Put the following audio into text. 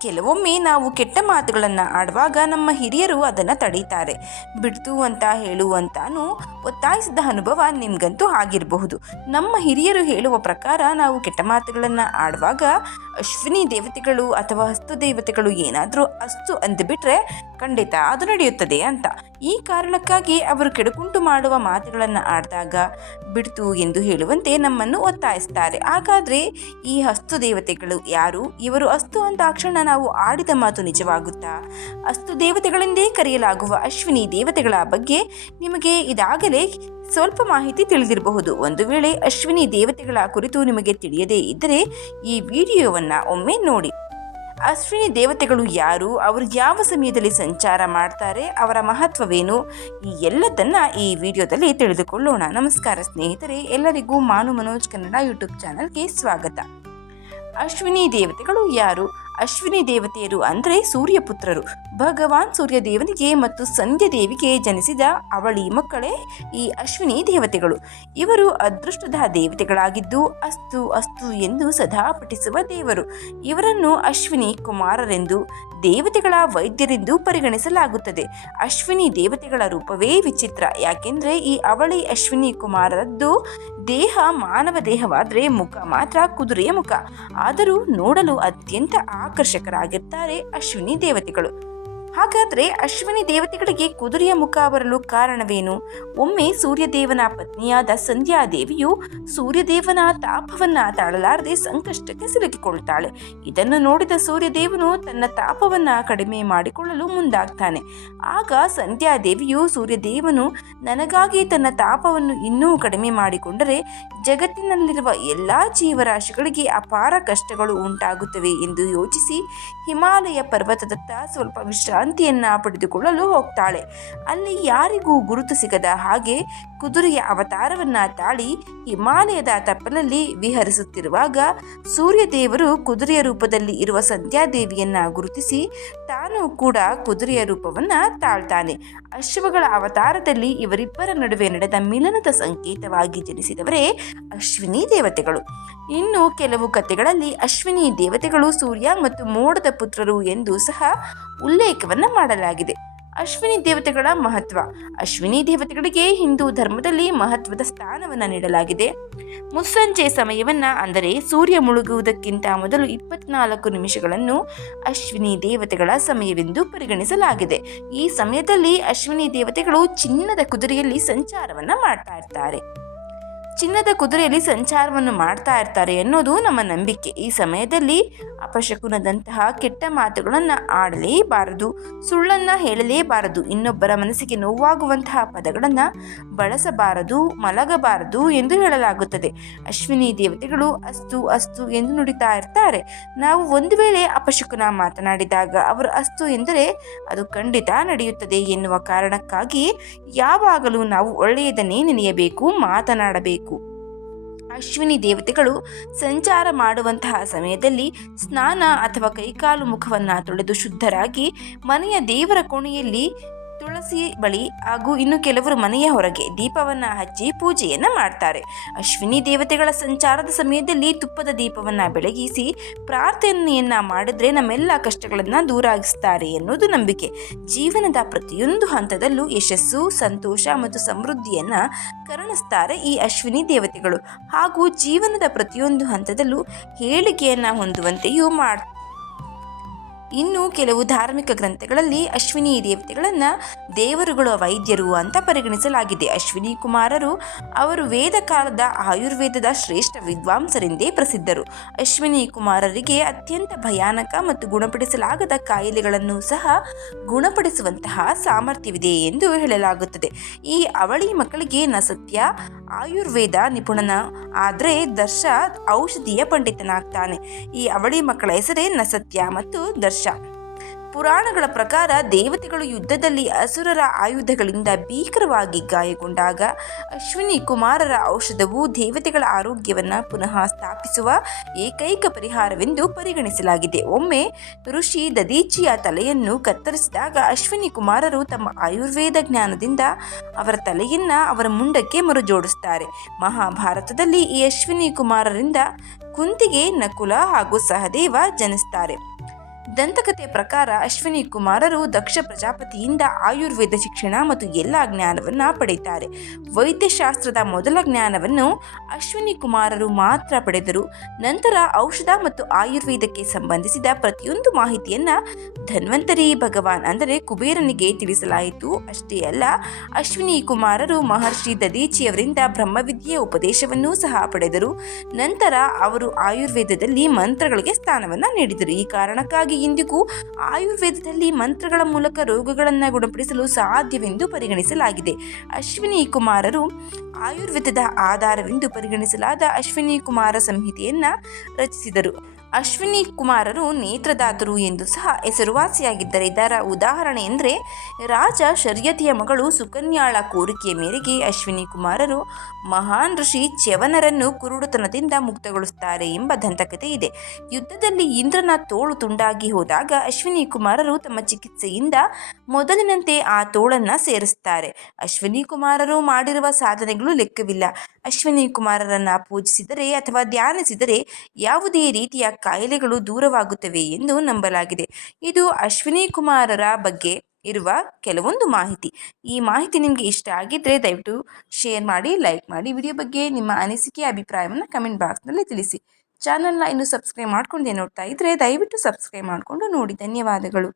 ಕೆಲವೊಮ್ಮೆ ನಾವು ಕೆಟ್ಟ ಮಾತುಗಳನ್ನು ಆಡುವಾಗ ನಮ್ಮ ಹಿರಿಯರು ಅದನ್ನು ತಡೀತಾರೆ. ಬಿಡ್ತು ಅಂತ ಹೇಳುವಂತಾನು ಒತ್ತಾಯಿಸಿದ ಅನುಭವ ನಿಮಗಂತೂ ಆಗಿರಬಹುದು. ನಮ್ಮ ಹಿರಿಯರು ಹೇಳುವ ಪ್ರಕಾರ ನಾವು ಕೆಟ್ಟ ಮಾತುಗಳನ್ನು ಆಡುವಾಗ ಅಶ್ವಿನಿ ದೇವತೆಗಳು ಅಥವಾ ಹಸ್ತು ದೇವತೆಗಳು ಏನಾದರೂ ಅಸ್ತು ಅಂದುಬಿಟ್ರೆ ಖಂಡಿತ ಅದು ನಡೆಯುತ್ತದೆ ಅಂತ. ಈ ಕಾರಣಕ್ಕಾಗಿ ಅವರು ಕೆಡುಕುಂಟು ಮಾಡುವ ಮಾತುಗಳನ್ನು ಆಡಿದಾಗ ಬಿಡ್ತು ಎಂದು ಹೇಳುವಂತೆ ನಮ್ಮನ್ನು ಒತ್ತಾಯಿಸ್ತಾರೆ. ಹಾಗಾದರೆ ಈ ಹಸ್ತು ದೇವತೆಗಳು ಯಾರು? ಇವರು ಅಸ್ತು ಅಂದಾಕ್ಷಣ ನಾವು ಆಡಿದ ಮಾತು ನಿಜವಾಗುತ್ತಾ? ಅಸ್ತು ದೇವತೆಗಳೆಂದೇ ಕರೆಯಲಾಗುವ ಅಶ್ವಿನಿ ದೇವತೆಗಳ ಬಗ್ಗೆ ನಿಮಗೆ ಇದಾಗಲೇ ಸ್ವಲ್ಪ ಮಾಹಿತಿ ತಿಳಿದಿರಬಹುದು. ಒಂದು ವೇಳೆ ಅಶ್ವಿನಿ ದೇವತೆಗಳ ಕುರಿತು ನಿಮಗೆ ತಿಳಿಯದೇ ಇದ್ದರೆ ಈ ವಿಡಿಯೋವನ್ನು ಒಮ್ಮೆ ನೋಡಿ. ಅಶ್ವಿನಿ ದೇವತೆಗಳು ಯಾರು? ಅವರು ಯಾವ ಸಮಯದಲ್ಲಿ ಸಂಚಾರ ಮಾಡ್ತಾರೆ? ಅವರ ಮಹತ್ವವೇನು? ಈ ಎಲ್ಲದನ್ನ ಈ ವಿಡಿಯೋದಲ್ಲಿ ತಿಳಿದುಕೊಳ್ಳೋಣ. ನಮಸ್ಕಾರ ಸ್ನೇಹಿತರೆ, ಎಲ್ಲರಿಗೂ ಮಾನು ಮನೋಜ್ ಕನ್ನಡ ಯೂಟ್ಯೂಬ್ ಚಾನಲ್ಗೆ ಸ್ವಾಗತ. ಅಶ್ವಿನಿ ದೇವತೆಗಳು ಯಾರು? ಅಶ್ವಿನಿ ದೇವತೆಯರು ಅಂದರೆ ಸೂರ್ಯಪುತ್ರರು. ಭಗವಾನ್ ಸೂರ್ಯದೇವನಿಗೆ ಮತ್ತು ಸಂಧ್ಯಾ ದೇವಿಗೆ ಜನಿಸಿದ ಅವಳಿ ಮಕ್ಕಳೇ ಈ ಅಶ್ವಿನಿ ದೇವತೆಗಳು. ಇವರು ಅದೃಷ್ಟದ ದೇವತೆಗಳಾಗಿದ್ದು ಅಸ್ತು ಅಸ್ತು ಎಂದು ಸದಾ ಪಠಿಸುವ ದೇವರು. ಇವರನ್ನು ಅಶ್ವಿನಿ ಕುಮಾರರೆಂದು, ದೇವತೆಗಳ ವೈದ್ಯರೆಂದು ಪರಿಗಣಿಸಲಾಗುತ್ತದೆ. ಅಶ್ವಿನಿ ದೇವತೆಗಳ ರೂಪವೇ ವಿಚಿತ್ರ. ಯಾಕೆಂದರೆ ಈ ಅವಳಿ ಅಶ್ವಿನಿ ಕುಮಾರರದ್ದು ದೇಹ ಮಾನವ ದೇಹವಾದರೆ ಮುಖ ಮಾತ್ರ ಕುದುರೆಯ ಮುಖ. ಆದರೂ ನೋಡಲು ಅತ್ಯಂತ ಆಕರ್ಷಕರಾಗಿರ್ತಾರೆ ಅಶ್ವಿನಿ ದೇವತೆಗಳು. ಹಾಗಾದರೆ ಅಶ್ವಿನಿ ದೇವತೆಗಳಿಗೆ ಕುದುರೆಯ ಮುಖ ಬರಲು ಕಾರಣವೇನು? ಒಮ್ಮೆ ಸೂರ್ಯದೇವನ ಪತ್ನಿಯಾದ ಸಂಧ್ಯಾದೇವಿಯು ಸೂರ್ಯದೇವನ ತಾಪವನ್ನ ತಾಳಲಾರದೆ ಸಂಕಷ್ಟಕ್ಕೆ ಸಿಲುಕಿಕೊಳ್ಳುತ್ತಾಳೆ. ಇದನ್ನು ನೋಡಿದ ಸೂರ್ಯದೇವನು ತನ್ನ ತಾಪವನ್ನ ಕಡಿಮೆ ಮಾಡಿಕೊಳ್ಳಲು ಮುಂದಾಗ್ತಾನೆ. ಆಗ ಸಂಧ್ಯಾದೇವಿಯು ಸೂರ್ಯದೇವನು, ನನಗಾಗಿ ತನ್ನ ತಾಪವನ್ನು ಇನ್ನೂ ಕಡಿಮೆ ಮಾಡಿಕೊಂಡರೆ ಜಗತ್ತಿನಲ್ಲಿರುವ ಎಲ್ಲ ಜೀವರಾಶಿಗಳಿಗೆ ಅಪಾರ ಕಷ್ಟಗಳು ಉಂಟಾಗುತ್ತವೆ ಎಂದು ಯೋಚಿಸಿ ಹಿಮಾಲಯ ಪರ್ವತದತ್ತ ಸ್ವಲ್ಪ ವಿಶ್ರಾಂತಿಯನ್ನ ಪಡೆದುಕೊಳ್ಳಲು ಹೋಗ್ತಾಳೆ. ಅಲ್ಲಿ ಯಾರಿಗೂ ಗುರುತು ಸಿಗದ ಹಾಗೆ ಕುದುರೆಯ ಅವತಾರವನ್ನ ತಾಳಿ ಹಿಮಾಲಯದ ತಪ್ಪಲಲ್ಲಿ ವಿಹರಿಸುತ್ತಿರುವಾಗ ಸೂರ್ಯದೇವರು ಕುದುರೆಯ ರೂಪದಲ್ಲಿ ಇರುವ ಸಂಧ್ಯಾದೇವಿಯನ್ನ ಗುರುತಿಸಿ ತಾನು ಕೂಡ ಕುದುರೆಯ ರೂಪವನ್ನ ತಾಳ್ತಾನೆ. ಅಶ್ವಗಳ ಅವತಾರದಲ್ಲಿ ಇವರಿಬ್ಬರ ನಡುವೆ ನಡೆದ ಮಿಲನದ ಸಂಕೇತವಾಗಿ ಜನಿಸಿದವರೇ ಅಶ್ವಿನಿ ದೇವತೆಗಳು. ಇನ್ನು ಕೆಲವು ಕಥೆಗಳಲ್ಲಿ ಅಶ್ವಿನಿ ದೇವತೆಗಳು ಸೂರ್ಯ ಮತ್ತು ಮೋಡದ ಪುತ್ರರು ಎಂದು ಸಹ ಉಲ್ಲೇಖವನ್ನು ಮಾಡಲಾಗಿದೆ. ಅಶ್ವಿನಿ ದೇವತೆಗಳ ಮಹತ್ವ. ಅಶ್ವಿನಿ ದೇವತೆಗಳಿಗೆ ಹಿಂದೂ ಧರ್ಮದಲ್ಲಿ ಮಹತ್ವದ ಸ್ಥಾನವನ್ನು ನೀಡಲಾಗಿದೆ. ಮುಸ್ಸಂಜೆ ಸಮಯವನ್ನು, ಅಂದರೆ ಸೂರ್ಯ ಮುಳುಗುವುದಕ್ಕಿಂತ ಮೊದಲು ಇಪ್ಪತ್ನಾಲ್ಕು ನಿಮಿಷಗಳನ್ನು ಅಶ್ವಿನಿ ದೇವತೆಗಳ ಸಮಯವೆಂದು ಪರಿಗಣಿಸಲಾಗಿದೆ. ಈ ಸಮಯದಲ್ಲಿ ಅಶ್ವಿನಿ ದೇವತೆಗಳು ಚಿನ್ನದ ಕುದುರೆಯಲ್ಲಿ ಸಂಚಾರವನ್ನು ಮಾಡ್ತಾ ಇರ್ತಾರೆ. ಚಿನ್ನದ ಕುದುರೆಯಲ್ಲಿ ಸಂಚಾರವನ್ನು ಮಾಡ್ತಾ ಇರ್ತಾರೆ ಎನ್ನುವುದು ನಮ್ಮ ನಂಬಿಕೆ. ಈ ಸಮಯದಲ್ಲಿ ಅಪಶಕುನದಂತಹ ಕೆಟ್ಟ ಮಾತುಗಳನ್ನು ಆಡಲೇಬಾರದು, ಸುಳ್ಳನ್ನು ಹೇಳಲೇಬಾರದು, ಇನ್ನೊಬ್ಬರ ಮನಸ್ಸಿಗೆ ನೋವಾಗುವಂತಹ ಪದಗಳನ್ನು ಬಳಸಬಾರದು, ಮಲಗಬಾರದು ಎಂದು ಹೇಳಲಾಗುತ್ತದೆ. ಅಶ್ವಿನಿ ದೇವತೆಗಳು ಅಸ್ತು ಅಸ್ತು ಎಂದು ನುಡಿತಾ ಇರ್ತಾರೆ. ನಾವು ಒಂದು ವೇಳೆ ಅಪಶಕುನ ಮಾತನಾಡಿದಾಗ ಅವರು ಅಸ್ತು ಎಂದರೆ ಅದು ಖಂಡಿತ ನಡೆಯುತ್ತದೆ ಎನ್ನುವ ಕಾರಣಕ್ಕಾಗಿ ಯಾವಾಗಲೂ ನಾವು ಒಳ್ಳೆಯದನ್ನೇ ನೆನೆಯಬೇಕು, ಮಾತನಾಡಬೇಕು. ಅಶ್ವಿನಿ ದೇವತೆಗಳು ಸಂಚಾರ ಮಾಡುವಂತಹ ಸಮಯದಲ್ಲಿ ಸ್ನಾನ ಅಥವಾ ಕೈಕಾಲು ಮುಖವನ್ನು ತೊಳೆದು ಶುದ್ಧರಾಗಿ ಮನೆಯ ದೇವರ ಕೋಣೆಯಲ್ಲಿ ತುಳಸಿ ಬಳಿ ಹಾಗೂ ಇನ್ನು ಕೆಲವರು ಮನೆಯ ಹೊರಗೆ ದೀಪವನ್ನು ಹಚ್ಚಿ ಪೂಜೆಯನ್ನು ಮಾಡ್ತಾರೆ. ಅಶ್ವಿನಿ ದೇವತೆಗಳ ಸಂಚಾರದ ಸಮಯದಲ್ಲಿ ತುಪ್ಪದ ದೀಪವನ್ನು ಬೆಳಗಿಸಿ ಪ್ರಾರ್ಥನೆಯನ್ನು ಮಾಡಿದ್ರೆ ನಮ್ಮೆಲ್ಲ ಕಷ್ಟಗಳನ್ನು ದೂರಾಗಿಸ್ತಾರೆ ಎನ್ನುವುದು ನಂಬಿಕೆ. ಜೀವನದ ಪ್ರತಿಯೊಂದು ಹಂತದಲ್ಲೂ ಯಶಸ್ಸು, ಸಂತೋಷ ಮತ್ತು ಸಮೃದ್ಧಿಯನ್ನು ಕರುಣಿಸ್ತಾರೆ ಈ ಅಶ್ವಿನಿ ದೇವತೆಗಳು. ಹಾಗೂ ಜೀವನದ ಪ್ರತಿಯೊಂದು ಹಂತದಲ್ಲೂ ಹೇಳಿಕೆಯನ್ನು ಹೊಂದುವಂತೆಯೂ ಮಾಡ್ ಇನ್ನು ಕೆಲವು ಧಾರ್ಮಿಕ ಗ್ರಂಥಗಳಲ್ಲಿ ಅಶ್ವಿನಿ ದೇವತೆಗಳನ್ನು ದೇವರುಗಳ ವೈದ್ಯರು ಅಂತ ಪರಿಗಣಿಸಲಾಗಿದೆ. ಅಶ್ವಿನಿ ಕುಮಾರರು ಅವರು ವೇದ ಕಾಲದ ಆಯುರ್ವೇದದ ಶ್ರೇಷ್ಠ ವಿದ್ವಾಂಸರೆಂದೇ ಪ್ರಸಿದ್ಧರು. ಅಶ್ವಿನಿ ಕುಮಾರರಿಗೆ ಅತ್ಯಂತ ಭಯಾನಕ ಮತ್ತು ಗುಣಪಡಿಸಲಾಗದ ಕಾಯಿಲೆಗಳನ್ನು ಸಹ ಗುಣಪಡಿಸುವಂತಹ ಸಾಮರ್ಥ್ಯವಿದೆ ಎಂದು ಹೇಳಲಾಗುತ್ತದೆ. ಈ ಅವಳಿ ಮಕ್ಕಳಿಗೆ ನಸತ್ಯ ಆಯುರ್ವೇದ ನಿಪುಣನ ಆದರೆ ದರ್ಶ ಔಷಧಿಯ ಪಂಡಿತನಾಗ್ತಾನೆ. ಈ ಅವಳಿ ಮಕ್ಕಳ ಹೆಸರೇ ನಸತ್ಯ ಮತ್ತು ದರ್ಶ. ಪುರಾಣಗಳ ಪ್ರಕಾರ ದೇವತೆಗಳು ಯುದ್ಧದಲ್ಲಿ ಅಸುರರ ಆಯುಧಗಳಿಂದ ಭೀಕರವಾಗಿ ಗಾಯಗೊಂಡಾಗ ಅಶ್ವಿನಿ ಕುಮಾರರ ಔಷಧವು ದೇವತೆಗಳ ಆರೋಗ್ಯವನ್ನು ಪುನಃ ಸ್ಥಾಪಿಸುವ ಏಕೈಕ ಪರಿಹಾರವೆಂದು ಪರಿಗಣಿಸಲಾಗಿದೆ. ಒಮ್ಮೆ ಋಷಿ ದದೀಚಿಯ ತಲೆಯನ್ನು ಕತ್ತರಿಸಿದಾಗ ಅಶ್ವಿನಿ ಕುಮಾರರು ತಮ್ಮ ಆಯುರ್ವೇದ ಜ್ಞಾನದಿಂದ ಅವರ ತಲೆಯನ್ನ ಅವರ ಮುಂಡಕ್ಕೆ ಮರುಜೋಡಿಸುತ್ತಾರೆ. ಮಹಾಭಾರತದಲ್ಲಿ ಈ ಅಶ್ವಿನಿ ಕುಮಾರರಿಂದ ಕುಂತಿಗೆ ನಕುಲ ಹಾಗೂ ಸಹದೇವ ಜನಿಸ್ತಾರೆ. ದಂತಕಥೆಯ ಪ್ರಕಾರ ಅಶ್ವಿನಿ ಕುಮಾರರು ದಕ್ಷ ಪ್ರಜಾಪತಿಯಿಂದ ಆಯುರ್ವೇದ ಶಿಕ್ಷಣ ಮತ್ತು ಎಲ್ಲ ಜ್ಞಾನವನ್ನು ಪಡೆಯುತ್ತಾರೆ ವೈದ್ಯಶಾಸ್ತ್ರದ ಮೊದಲ ಜ್ಞಾನವನ್ನು ಅಶ್ವಿನಿ ಕುಮಾರರು ಮಾತ್ರ ಪಡೆದರು. ನಂತರ ಔಷಧ ಮತ್ತು ಆಯುರ್ವೇದಕ್ಕೆ ಸಂಬಂಧಿಸಿದ ಪ್ರತಿಯೊಂದು ಮಾಹಿತಿಯನ್ನು ಧನ್ವಂತರಿ ಭಗವಾನ್ ಅಂದರೆ ಕುಬೇರನಿಗೆ ತಿಳಿಸಲಾಯಿತು. ಅಷ್ಟೇ ಅಲ್ಲ, ಅಶ್ವಿನಿ ಕುಮಾರರು ಮಹರ್ಷಿ ದದೀಚಿಯವರಿಂದ ಬ್ರಹ್ಮವಿದ್ಯೆಯ ಉಪದೇಶವನ್ನೂ ಸಹ ಪಡೆದರು. ನಂತರ ಅವರು ಆಯುರ್ವೇದದಲ್ಲಿ ಮಂತ್ರಗಳಿಗೆ ಸ್ಥಾನವನ್ನು ನೀಡಿದರು. ಈ ಕಾರಣಕ್ಕಾಗಿ ಇಂದಿಗೂ ಆಯುರ್ವೇದದಲ್ಲಿ ಮಂತ್ರಗಳ ಮೂಲಕ ರೋಗಗಳನ್ನು ಗುಣಪಡಿಸಲು ಸಾಧ್ಯವೆಂದು ಪರಿಗಣಿಸಲಾಗಿದೆ. ಅಶ್ವಿನಿ ಕುಮಾರರು ಆಯುರ್ವೇದದ ಆಧಾರವೆಂದು ಪರಿಗಣಿಸಲಾದ ಅಶ್ವಿನಿ ಕುಮಾರ ಸಂಹಿತೆಯನ್ನು ರಚಿಸಿದರು. ಅಶ್ವಿನಿ ಕುಮಾರರು ನೇತ್ರದಾತರು ಎಂದು ಸಹ ಹೆಸರುವಾಸಿಯಾಗಿದ್ದರೆ ಇದರ ಉದಾಹರಣೆ ಎಂದರೆ, ರಾಜ ಶರ್ಯತಿಯ ಮಗಳು ಸುಕನ್ಯಾಳ ಕೋರಿಕೆಯ ಮೇರೆಗೆ ಅಶ್ವಿನಿ ಕುಮಾರರು ಮಹಾನ್ ಋಷಿ ಚ್ಯವನರನ್ನು ಕುರುಡುತನದಿಂದ ಮುಕ್ತಗೊಳಿಸುತ್ತಾರೆ ಎಂಬ ದಂತಕತೆ ಇದೆ. ಯುದ್ಧದಲ್ಲಿ ಇಂದ್ರನ ತೋಳು ತುಂಡಾಗಿ ಹೋದಾಗ ಅಶ್ವಿನಿ ಕುಮಾರರು ತಮ್ಮ ಚಿಕಿತ್ಸೆಯಿಂದ ಮೊದಲಿನಂತೆ ಆ ತೋಳನ್ನು ಸೇರಿಸುತ್ತಾರೆ. ಅಶ್ವಿನಿ ಕುಮಾರರು ಮಾಡಿರುವ ಸಾಧನೆಗಳು ಲೆಕ್ಕವಿಲ್ಲ. ಅಶ್ವಿನಿ ಕುಮಾರರನ್ನು ಪೂಜಿಸಿದರೆ ಅಥವಾ ಧ್ಯಾನಿಸಿದರೆ ಯಾವುದೇ ರೀತಿಯ ಕಾಯಿಲೆಗಳು ದೂರವಾಗುತ್ತವೆ ಎಂದು ನಂಬಲಾಗಿದೆ. ಇದು ಅಶ್ವಿನಿ ಕುಮಾರರ ಬಗ್ಗೆ ಇರುವ ಕೆಲವೊಂದು ಮಾಹಿತಿ. ಈ ಮಾಹಿತಿ ನಿಮಗೆ ಇಷ್ಟ ಆಗಿದ್ದರೆ ದಯವಿಟ್ಟು ಶೇರ್ ಮಾಡಿ, ಲೈಕ್ ಮಾಡಿ, ವಿಡಿಯೋ ಬಗ್ಗೆ ನಿಮ್ಮ ಅನಿಸಿಕೆ, ಅಭಿಪ್ರಾಯವನ್ನು ಕಮೆಂಟ್ ಬಾಕ್ಸ್ನಲ್ಲಿ ತಿಳಿಸಿ. ಚಾನಲ್ನ ಇನ್ನು ಸಬ್ಸ್ಕ್ರೈಬ್ ಮಾಡ್ಕೊಂಡೆ ನೋಡ್ತಾ ಇದ್ದರೆ ದಯವಿಟ್ಟು ಸಬ್ಸ್ಕ್ರೈಬ್ ಮಾಡಿಕೊಂಡು ನೋಡಿ. ಧನ್ಯವಾದಗಳು.